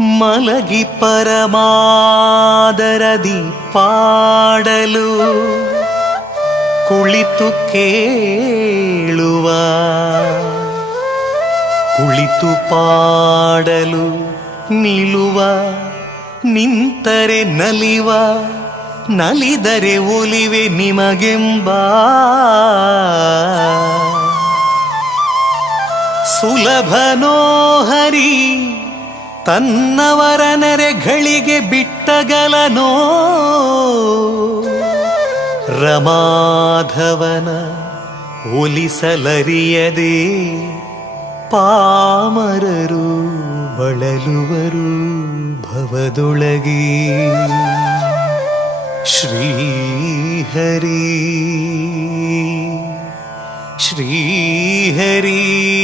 ಮಲಗಿ ಪರಮಾದರದಿ ಪಾಡಲು ಕುಳಿತು ಕೇಳುವ, ಕುಳಿತು ಪಾಡಲು ನಿಲುವ, ನಿಂತರೆ ನಲಿವ, ನಲಿದರೆ ಒಲಿವೆ ನಿಮಗೆಂಬ. ಸುಲಭನೋ ಹರಿ ತನ್ನವರ ನೆರೆಗಳಿಗೆ ಬಿಟ್ಟಗಲನೋ? ರಮಾಧವನ ಒಲಿಸಲರಿಯದೆ ಪಾಮರರು ಬಳಲುವರು ಭವದೊಳಗೆ. ಶ್ರೀಹರಿ ಶ್ರೀಹರಿ.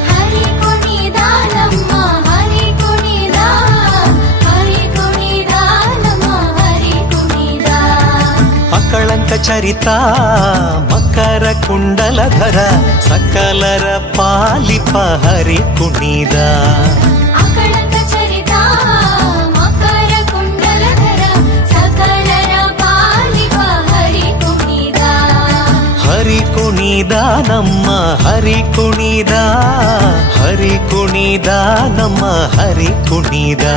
చరిత మకర కుండల ధర సకలర పాలిప హరి పునీద. హరి కుణిదా హరి కుణిదా నమ్మ హరి కుణిదా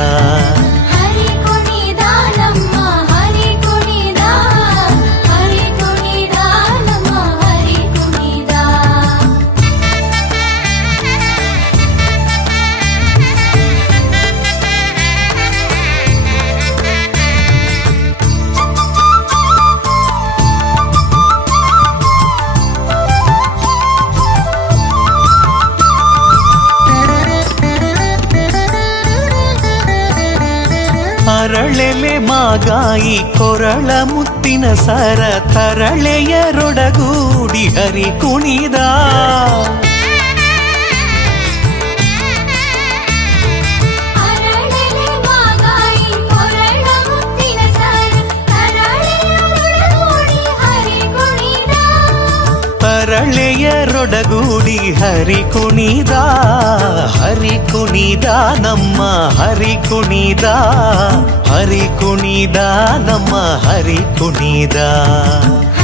ಅರಳೆಲೆ ಮಾಗಾಯಿ ಕೊರಳ ಮುತ್ತಿನ ಸರ ತರಳೆಯರೊಡಗೂಡಿ ಹರಿ ಕುಣಿದ. ತರಳೆಯರೊಡಗೂಡಿ ಹರಿ ಕುಣಿದ ಹರಿ ಕುಣಿದ ನಮ್ಮ ಹರಿ ಕುಣಿದ ಹರಿ ಕುಣಿದ ನಮ್ಮ ಹರಿ ಕುಣಿದ ಹರಿ ಕುಣಿದ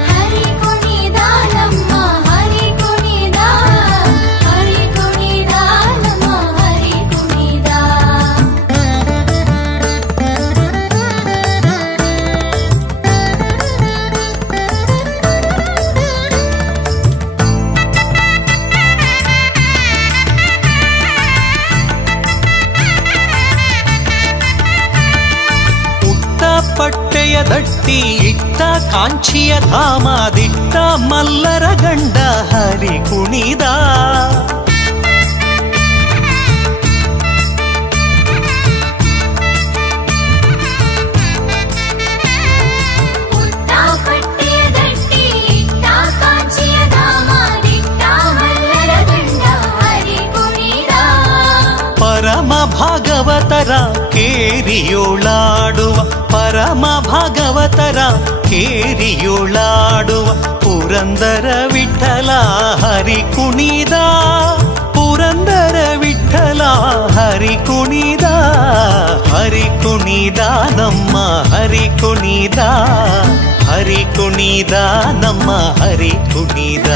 ಪಟ್ಟೆಯ ದಟ್ಟಿ ಇಟ್ಟ ಕಾಂಚಿಯ ಧಾಮ ದಿಟ್ಟ ಮಲ್ಲರ ಗಂಡ ಹರಿ ಕುಣಿದ ಪರಮ ಭಾಗವತರ ಕೇರಿಯೋಳಾಡುವ, ಪರಮ ಭಾಗವತರ ಕೇರಿಯೋಳಾಡುವ, ಪುರಂದರ ವಿಠಲ ಹರಿ ಕುಣಿದ, ಪುರಂದರ ವಿಠಲ ಹರಿ ಕುಣಿದ ಹರಿ ಕುಣಿದ ನಮ್ಮ ಹರಿ ಕುಣಿದ ಹರಿ ಕುಣಿದ ನಮ್ಮ ಹರಿ ಕುಣಿದ.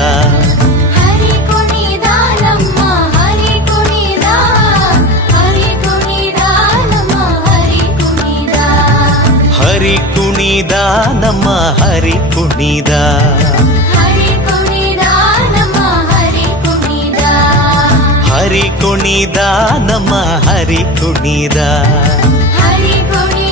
ನಮ್ಮ ಹರಿ ಕುಣಿದ ಹರಿ ಕುಣಿದ ನಮ್ಮ ಹರಿ ಕುಣಿದ ಹರಿ ಕುಣಿದ ನಮ್ಮ ಹರಿ ಕುಣಿದ ಹರಿ ಕುಣಿದ